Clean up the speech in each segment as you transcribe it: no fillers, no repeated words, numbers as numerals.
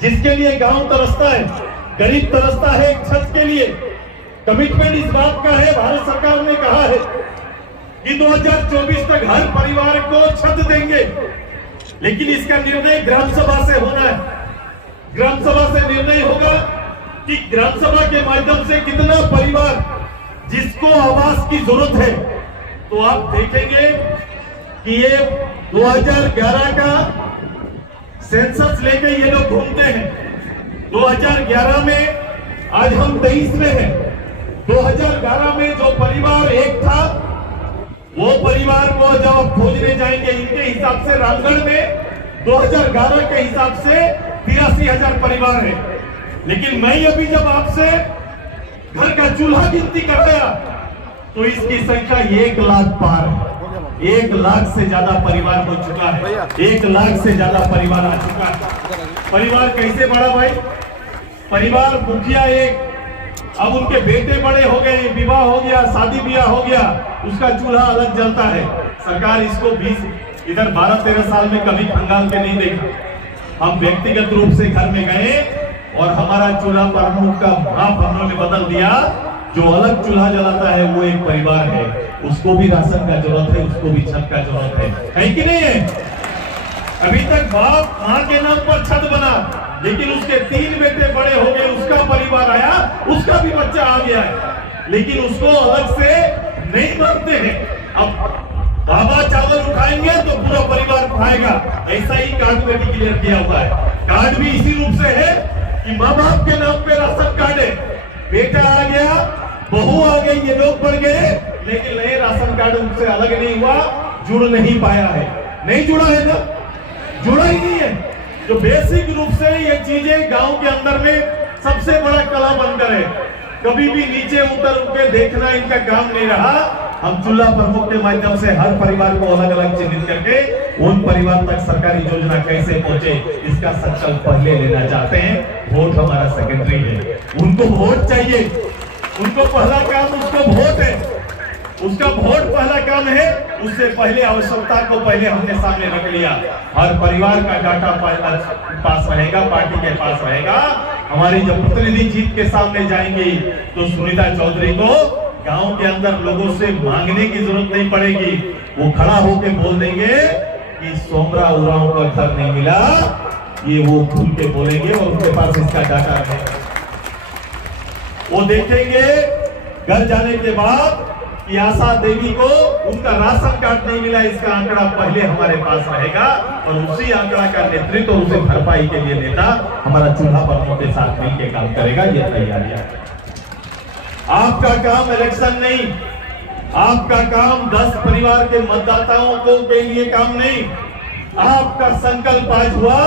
जिसके लिए गांव तरसता है, गरीब तरसता है एक छत के लिए। कमिटमेंट इस बात का है, भारत सरकार ने कहा है कि 2024 तक हर परिवार को छत देंगे, लेकिन इसका निर्णय ग्राम सभा से होना है। ग्राम सभा से निर्णय होगा कि ग्राम सभा के माध्यम से कितना परिवार जिसको आवास की जरूरत है। तो आप देखेंगे कि ये 2011 का सेंसस लेके ये लोग घूमते हैं। 2011 में, आज हम 23 में हैं। 2011 में जो परिवार एक था, वो परिवार को जब आप खोजने जाएंगे, इनके हिसाब से रामगढ़ में 2011 के हिसाब से 83,000 परिवार है। लेकिन मैं अभी जब आपसे घर का चूल्हा गिनती कर गया तो इसकी संख्या 1 लाख पार है। 1 लाख से ज्यादा परिवार हो चुका है। 1 लाख से ज्यादा परिवार आ चुका है। परिवार कैसे बढ़ा भाई? परिवार मुखिया एक, अब उनके बेटे बड़े हो गए, विवाह हो गया, शादी ब्याह हो गया, उसका चूल्हा अलग जलता है। सरकार इसको 20 12-13 साल में कभी खंगाल के नहीं देखा। हम व्यक्तिगत रूप से घर में गए और हमारा चूल्हा प्रमुख का भाव हम लोगों ने बदल दिया। जो अलग चूल्हा जलाता है वो एक परिवार है, उसको भी राशन का जरूरत है, उसको भी छत का जरूरत है कि नहीं है? अभी तक बाप माँ के नाम पर छत बना, लेकिन उसके 3 बेटे बड़े हो गए, उसका परिवार आया, उसका भी बच्चा आ गया है, लेकिन उसको अलग से नहीं मानते हैं। अब बाबा चावल उठाएंगे तो पूरा परिवार उठाएगा। ऐसा ही कार्ड में डिक्लेयर किया हुआ है। कार्ड भी इसी रूप से है कि माँ बाप के नाम पे राशन कार्ड है, बेटा आ गया, बहू आ गई, ये लोग बढ़ गए, लेकिन नए राशन कार्ड उनसे अलग नहीं हुआ, जुड़ नहीं पाया है। नहीं जुड़ा है ना, जुड़ा ही नहीं है। जो बेसिक रूप से ये चीजें गांव के अंदर में सबसे बड़ा कला बनकर है। कभी भी नीचे उतर के देखना इनका काम नहीं रहा। हम चूल्हा प्रमुख के माध्यम से हर परिवार को अलग अलग चिन्हित करके उन परिवार तक सरकारी योजना कैसे पहुंचे, इसका संकल्प पहले लेना चाहते हैं। वोट हमारा सेकेंडरी है, उनको वोट चाहिए, उनको पहला काम उसको वोट है, उसका वोट पहला काम है। उससे पहले आवश्यकता को पहले हमने सामने रख लिया। हर परिवार का डाटा पास रहेगा, पार्टी के पास रहेगा। हमारी जब प्रतिनिधि जीत के सामने जाएंगी तो सुनीता चौधरी को गांव के अंदर लोगों से मांगने की जरूरत नहीं पड़ेगी। वो खड़ा होके बोल देंगे कि सोमरा उरांव का घर नहीं मिला, ये वो खुल के बोलेंगे और उनके पास इसका डाटा है। वो देखेंगे घर जाने के बाद कि आशा देवी को उनका राशन कार्ड नहीं मिला, इसका आंकड़ा पहले हमारे पास रहेगा और उसी आंकड़ा का नेतृत्व और उसे भरपाई के लिए नेता हमारा चूल्हा प्रमुख के साथ मिलकर काम करेगा। ये तैयारियां, आपका काम इलेक्शन नहीं, आपका काम 10 परिवार के मतदाताओं को के लिए काम नहीं। आपका संकल्प आज हुआ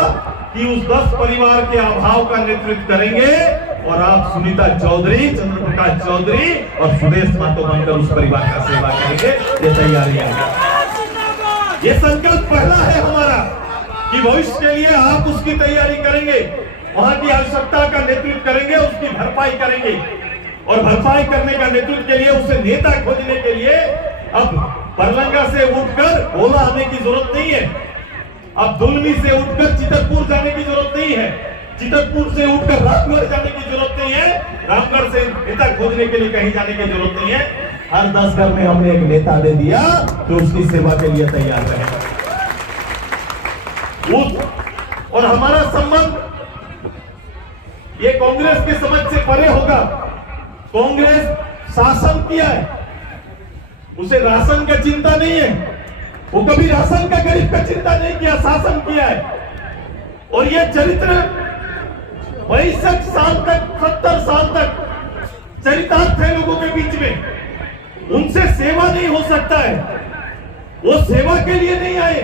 कि उस 10 परिवार के अभाव का नेतृत्व करेंगे और आप सुनीता चौधरी, चंद्रप्रकाश चौधरी और सुदेश महतो बनकर उस परिवार का सेवा करेंगे। ये तैयारियां, ये संकल्प पहला है हमारा कि भविष्य के लिए आप उसकी तैयारी करेंगे, वहां की आवश्यकता का नेतृत्व करेंगे, उसकी भरपाई करेंगे और भरपाई करने का नेतृत्व के लिए उसे नेता खोजने के लिए अब बरलंगा से उठकर ओला आने की जरूरत नहीं है, अब दुलमी से उठकर चितरपुर जाने की जरूरत नहीं है, चितरपुर से उठकर रामगढ़ जाने की जरूरत नहीं है, रामगढ़ से नेता खोजने के लिए कहीं जाने की जरूरत नहीं है। हर 10 घर में हमने एक नेता दे दिया तो उसकी सेवा के लिए तैयार रहेगा। और हमारा संबंध ये कांग्रेस के समझ से परे होगा। कांग्रेस शासन किया है, उसे राशन का चिंता नहीं है, वो कभी राशन का गरीब का चिंता नहीं किया, शासन किया है। और ये चरित्र 62 साल तक, 70 साल तक चरितार्थ है लोगों के बीच में, उनसे सेवा नहीं हो सकता है। वो सेवा के लिए नहीं आए,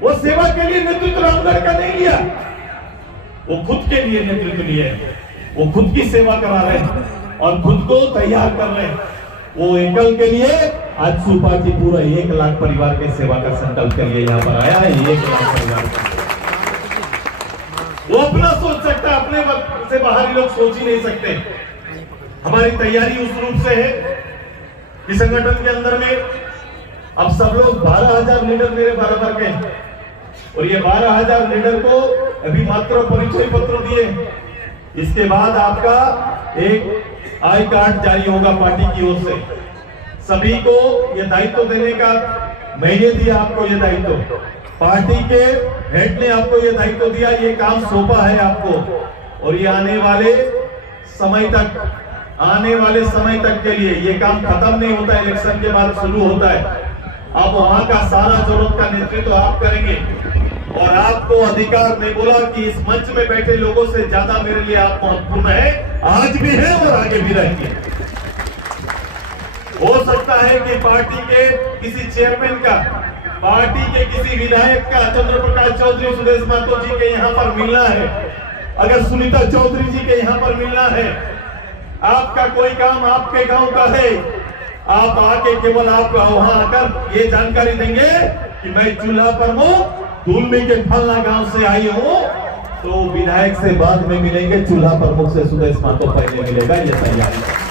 वो सेवा के लिए नेतृत्व रामगढ़ का नहीं लिया, वो खुद के लिए नेतृत्व लिए, वो खुद की सेवा करा रहे हैं और खुद को तैयार कर रहे हैं। वो एकल के लिए आज सुपा की पूरा 1 लाख परिवार के सेवा का संकल्प के लिए यहाँ पर आया है। 1 लाख परिवार वो अपना सोच सकता है, अपने वक्त से बाहरी लोग सोच ही नहीं सकते। हमारी तैयारी उस रूप से है कि संगठन के अंदर में अब सब लोग 12,000 लीडर मेरे बराबर के, और ये 12,000 लीडर को अभी मात्र परिचय पत्र दिए। इसके बाद आपका एक आई कार्ड जारी होगा पार्टी की ओर से। सभी को ये दायित्व देने का मैंने दिया, आपको ये दायित्व, पार्टी के हेड ने आपको ये दायित्व दिया, ये काम सौंपा है आपको। और ये आने वाले समय तक के लिए ये काम खत्म नहीं होता, इलेक्शन के बाद शुरू होता है। अब वहां का सारा जरूरत का नेतृत्व आप करेंगे और आपको अधिकार, मैं बोला कि इस मंच में बैठे लोगों से ज्यादा मेरे लिए आप महत्वपूर्ण है, आज भी है और आगे भी रहेंगे। हो सकता है कि पार्टी के किसी चेयरमैन का, पार्टी के किसी विधायक का, चंद्र प्रकाश चौधरी, सुदेश महतो जी के यहाँ पर मिलना है, अगर सुनीता चौधरी जी के यहाँ पर मिलना है, आपका कोई काम आपके गांव का है, आप आके केवल आप वहां आकर ये जानकारी देंगे कि मैं चूल्हा प्रमुख धुलमी के फलना गांव से आई हूं, तो विधायक से बाद में मिलेंगे, चूल्हा प्रमुख से सुदेश महतो पहले मिलेगा, ये तैयारी।